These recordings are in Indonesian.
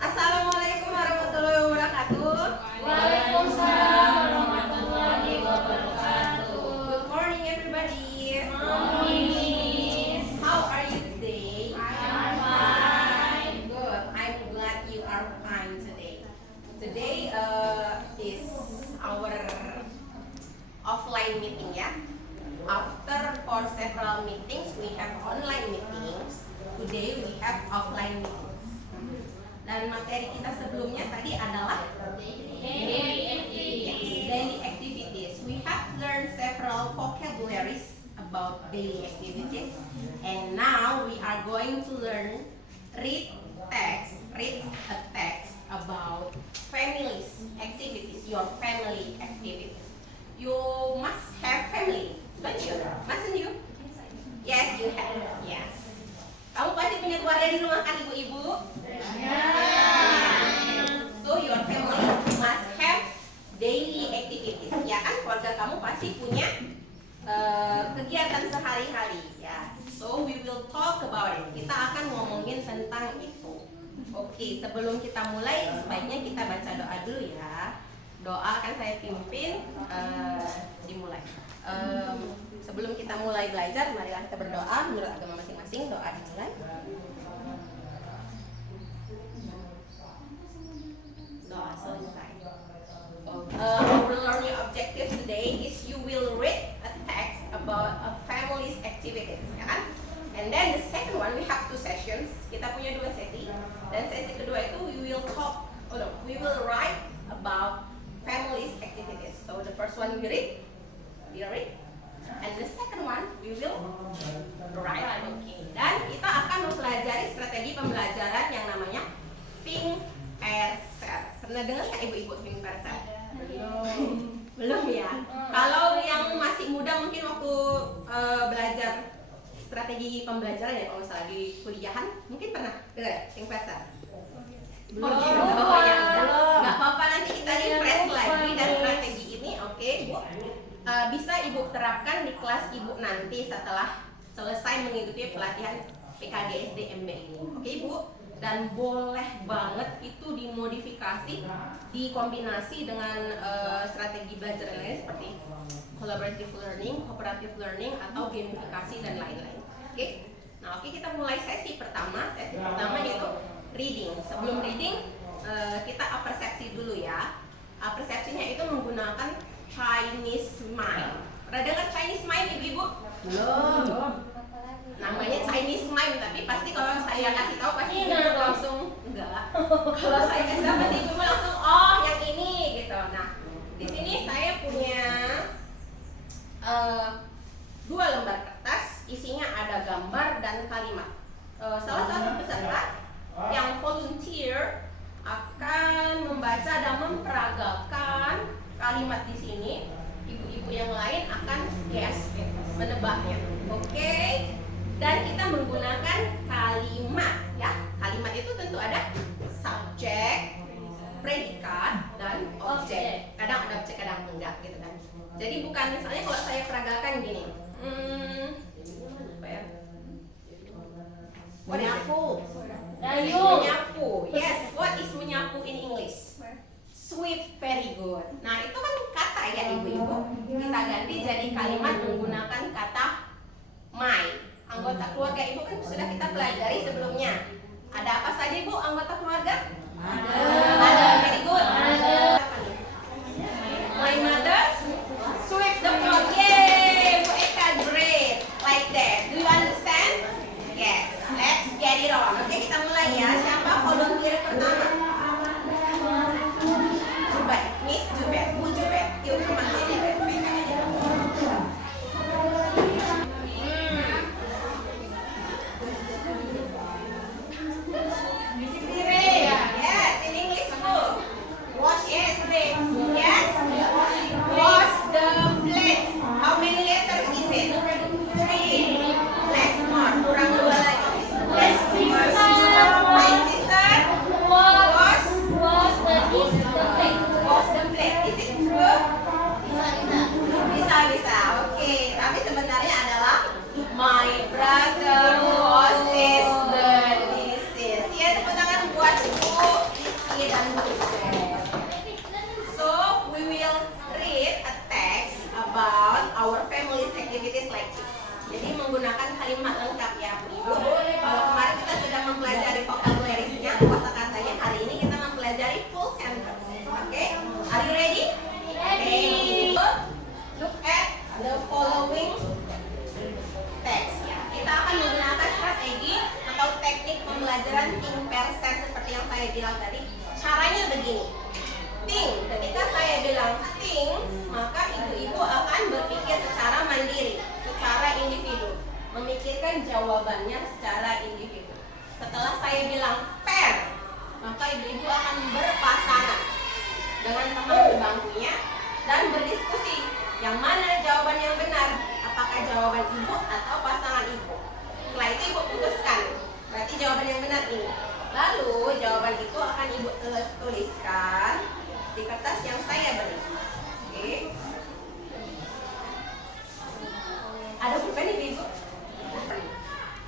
Assalamualaikum warahmatullahi wabarakatuh. Waalaikumsalam warahmatullahi wabarakatuh. Good morning, everybody. Morning. How are you today? I'm fine. Good. I'm glad you are fine today. Today is our offline meeting, ya. After for several meetings, we have online meetings. Today we have offline meetings. Dan materi kita sebelumnya tadi adalah daily activities. We have learned several vocabularies about daily activities, and now we are going to learn read a text about families activities, your family activities. You must have family, don't you? Mustn't you? Yes, you have. Yes. Kamu pasti punya keluarga di rumah kan, ibu-ibu? So your family must have daily activities. Ya kan, keluarga kamu pasti punya kegiatan sehari-hari. Ya. So we will talk about it. Kita akan ngomongin tentang itu. Oke, sebelum kita mulai, sebaiknya kita baca doa dulu ya. Doa akan saya pimpin dimulai. Sebelum kita mulai belajar, marilah kita berdoa menurut agama masing-masing. Doa dimulai. Doa selesai. Our learning objective today is you will read a text about a family's activities, ya kan? And then the second one, we have two sessions. Kita punya dua sesi. Dan sesi kedua itu we will write about family's activities. So the first one we read, and the second one we will write. Okay. Dan kita akan mempelajari strategi pembelajaran yang namanya think, pair, share. Pernah dengar nggak ibu-ibu think, pair, share? Belum ya. Kalau yang masih muda mungkin waktu belajar strategi pembelajaran ya, kalau misalnya di kuliahan mungkin pernah dengar think, pair, share? Belum. Oh ya, nggak apa-apa, nanti kita refresh lagi dan strategi ini. Oke, Bu. Bisa ibu terapkan di kelas ibu nanti setelah selesai mengikuti pelatihan PKGSD MB ini. Oke, Ibu. Dan boleh banget itu dimodifikasi, dikombinasi dengan strategi belajar lain seperti collaborative learning, cooperative learning, atau gamifikasi dan lain-lain. Oke. Nah, oke, kita mulai sesi pertama. Sesi pertama yaitu reading. Sebelum reading, kita apersepsi dulu ya. Apersepsinya itu menggunakan Chinese mime. Pernah dengar Chinese mime, ibu-ibu? Belum. Namanya Chinese mime, tapi pasti kalau saya kasih tahu pasti ibu langsung enggak. Kalau saya kasih tahu pasti ibu langsung oh yang ini gitu. Nah, di sini saya punya dua lembar kertas, isinya ada gambar dan kalimat. Salah satu peserta yang volunteer akan membaca dan memperagakan kalimat di sini. Ibu-ibu yang lain akan guess, menebaknya. Oke. Dan kita menggunakan kalimat ya. Kalimat itu tentu ada subjek, predikat, dan objek. Kadang ada objek, kadang enggak gitu kan. Jadi bukan misalnya kalau saya peragakan gini. Apa ya? Menyapu. Menyapu. Yes, what is menyapu in English? Sweep, very good. Nah, itu kan kata ya ibu-ibu. Kita ganti jadi kalimat menggunakan kata my. Anggota keluarga ibu kan sudah kita pelajari sebelumnya. Ada apa saja ibu anggota keluarga? Ada, very good. Apa nih? My mother sweep the floor. Yay, Bu Eka, great. Like that. Do you understand? Yes. Let's get it on. Oke, kita mulai ya. Siapa volunteer pertama? Jubet, Miss Jubet, Bu Jubet. Yuk, sama sini. Yes, in English, Bu. Wash it. Yes. Wash the plate. How many letters is it? 3. Less more. Kurang 2 lagi. Less more. My sister. Wash the plate. Wash the plate. Is it true? saya bilang tadi, caranya begini. Think, ketika saya bilang think, maka ibu-ibu akan berpikir secara mandiri, secara individu, memikirkan jawabannya secara individu. Setelah saya bilang pair, maka ibu-ibu akan berpasangan dengan teman sebangkunya dan berdiskusi yang mana jawaban yang benar, apakah jawaban ibu atau pasangan ibu. Setelah itu ibu putuskan, berarti jawaban yang benar ini. Lalu jawaban itu akan ibu tuliskan di kertas yang saya beri. Oke? Ada pulpen ibu?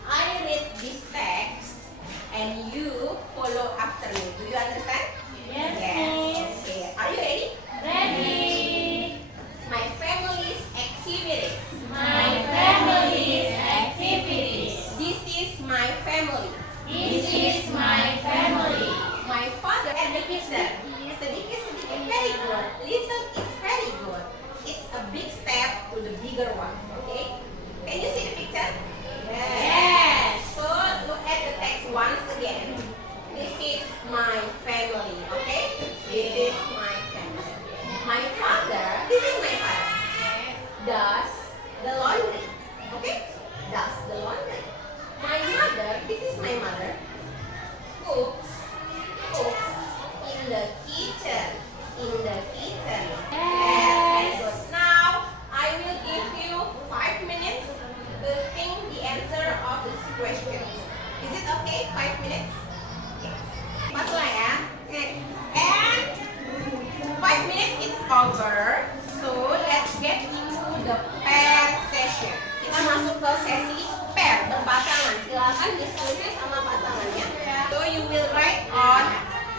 I read this text and you follow after me. Do you understand? Yes, Miss. Okay. Are you ready? Ready. My family's activities. My family's activities. This is my family. This is my family. My father and the picture. Sedikit, very good. Little is very good. It's a big step to the bigger one. Okay? Can you see the picture? Yes. So look at the text once again. This is my family. Okay? This is my family. My father. This is my father. Does the laundry. Okay? Does the laundry. My mother. This is my mother. Cooks in the kitchen. In the kitchen. Yes. Good. Now I will give you 5 minutes to think the answer of this question. Is it okay? 5 minutes? Yes. Patutlah ya. Okay. And 5 minutes it's over. So let's get into the pair session. Kita masuk ke sesi pair, berpasangan. Silakan diskusi sama pasangannya. So you will write on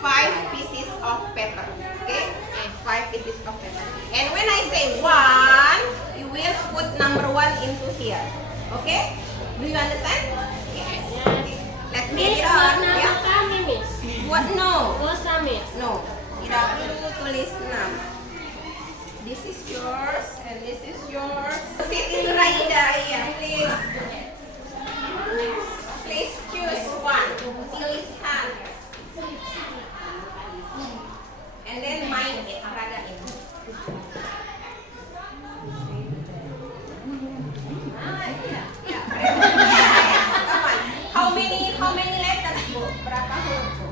5 pieces of paper. Okay? 5 pieces of paper. And when I say 1, you will put number 1 into here. Okay? Do you understand? Yes. Okay. Let's get Miss, it buat on. nama Yeah? kami, Miss. What? No. Dosa, Miss. No. Tidak perlu tulis nama. This is yours and this is yours. Sit in the right area, please. Please choose one. Pilihan. And then main it, peragain. Come on. How many letters, Bu? Berapa huruf, Bu?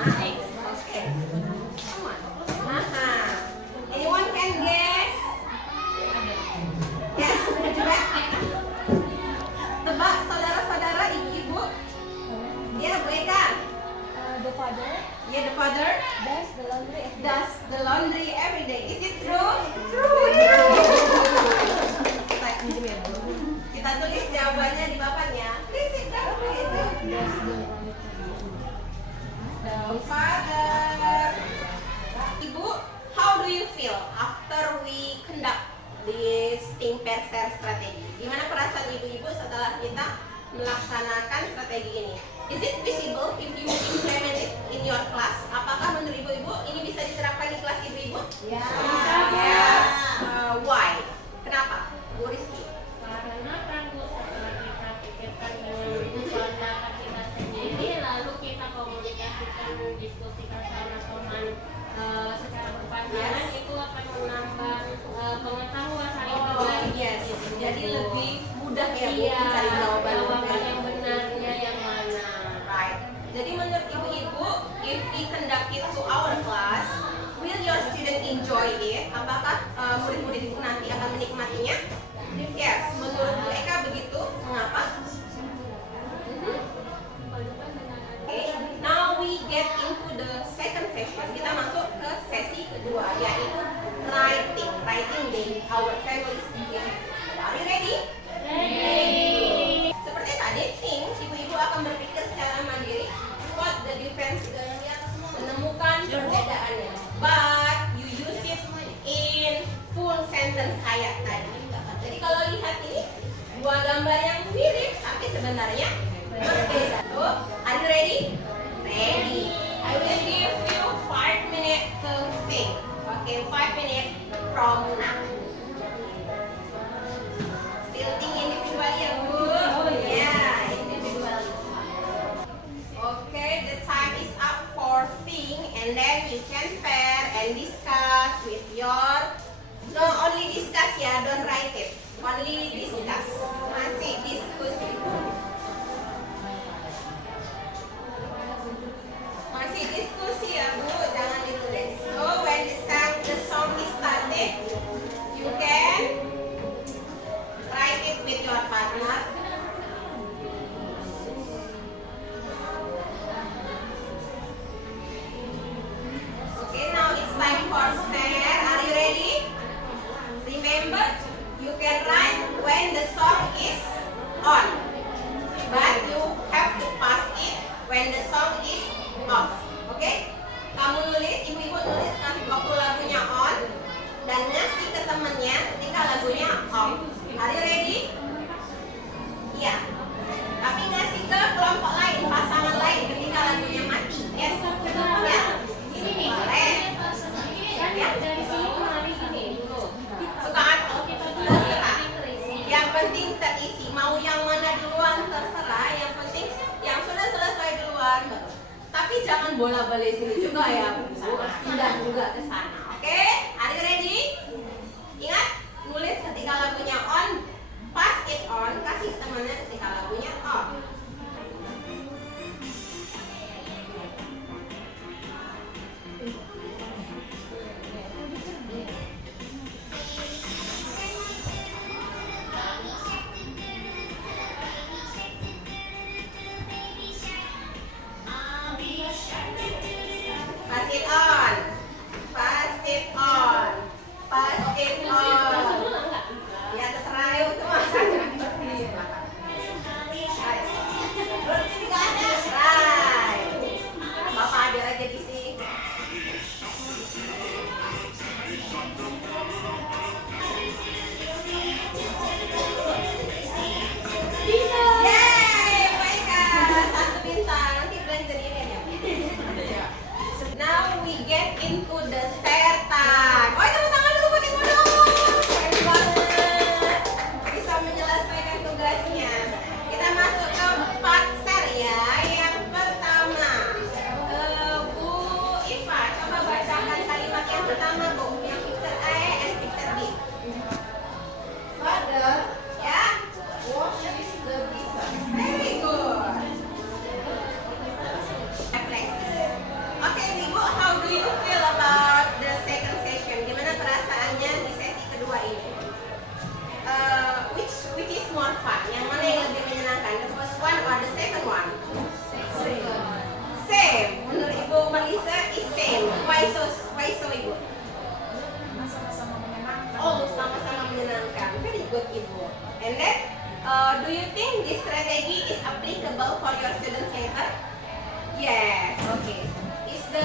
Okay. Come on. Anyone can guess? Yes, coba. Tebak saudara-saudara, ibu-ibu. Dia Bu Eka. The father Yeah, the father does the laundry every day. does the laundry every day. Is it true? True. Kita tulis jawabannya di papannya. Please sit down. The father. Ibu, how do you feel after we conduct this think pair share strategy? Gimana perasaan ibu-ibu setelah kita melaksanakan strategi ini? Is it visible if you implement it in your class? Apakah menurut ibu-ibu ini bisa diterapkan di kelas ibu-ibu? Ya. Yes. Why? Kenapa? Bu Rizky. Karena kan Bu, setelah kita pikirkan dengan pandangan kita sendiri, lalu kita komunikasikan, diskusikan sama teman secara berpasangan, Yes. itu akan menambah pengetahuan saling Oh, berbagi. yes. gitu, Jadi Bu. lebih mudah ya Bu Iya, mencari jawaban yang benarnya yang mana. Right. Jadi menurut ibu-ibu, if we conduct it to our class, will your student enjoy it? Apakah murid-murid itu nanti akan menikmatinya? Yes. Menurut Bu Eka begitu. Mengapa? Okay. Now we get into the second session. Kita masuk ke sesi kedua, yaitu writing. Writing day, our family's activity. Are you ready? Ready. Seperti tadi, think, ibu-ibu akan berpikir secara mandiri, spot the difference, menemukan perbedaannya. But you use it in full sentence ayat tadi. Jadi kalau lihat ini, dua gambar yang mirip, tapi sebenarnya berbeda. So, are you ready? Ready. I will give you 5 minutes to think. Okay, 5 minutes from now. Still when the song is on, but you have to pass it when the song is off. Oke? Kamu nulis, ibu-ibu nulis waktu lagunya on dan ngasih ke temennya ketika lagunya off. Are you ready? Iya. Tapi ngasih ke kelompok lain, pasangan lain ketika lagunya mati. Yes. Ya. Ini nih, Boleh. kan dari sini kemari gini dulu. Suka atau Kita tuh terserah. terisi. Yang penting terisi. Mau yang mana duluan terserah. Yang penting yang sudah selesai duluan. Tapi jangan bola balik sini juga ya, Bu. Pindah juga ke sana. Oke? Are you ready? Ingat, nulis ketika lagunya on, pass it on, kasih temannya ketika lagunya off. Pass it on. Pass it on. Pass it on. Ya terserah ayo itu mah. Berarti nggak ada. Right. Bapak ada aja di sini. Yeay, baiklah. Satu bintang. Nanti belanja di ini ya. Now we get into the share time. Oh, tepuk tangan dulu buat ibu dong. Keren banget. Bisa menyelesaikan tugasnya. Kita masuk ke part share ya. Yang pertama, Bu Iva, coba bacakan kalimat yang pertama, Bu. Yang picture A and picture B. Father, ya. Washes the dishes. Very good. Refleksi. Oke, Ibu, how do you feel about the second session? Gimana perasaannya di sesi kedua ini? Which is more fun? Yang mana yang lebih menyenangkan? The first one or the second one? Same. Menurut Ibu Marisa is same. Why so Ibu? Sama-sama menyenangkan. Oh, sama-sama menyenangkan. Very good Ibu. And then, do you think this strategy is applicable for your students later? Yes. Okay. Is the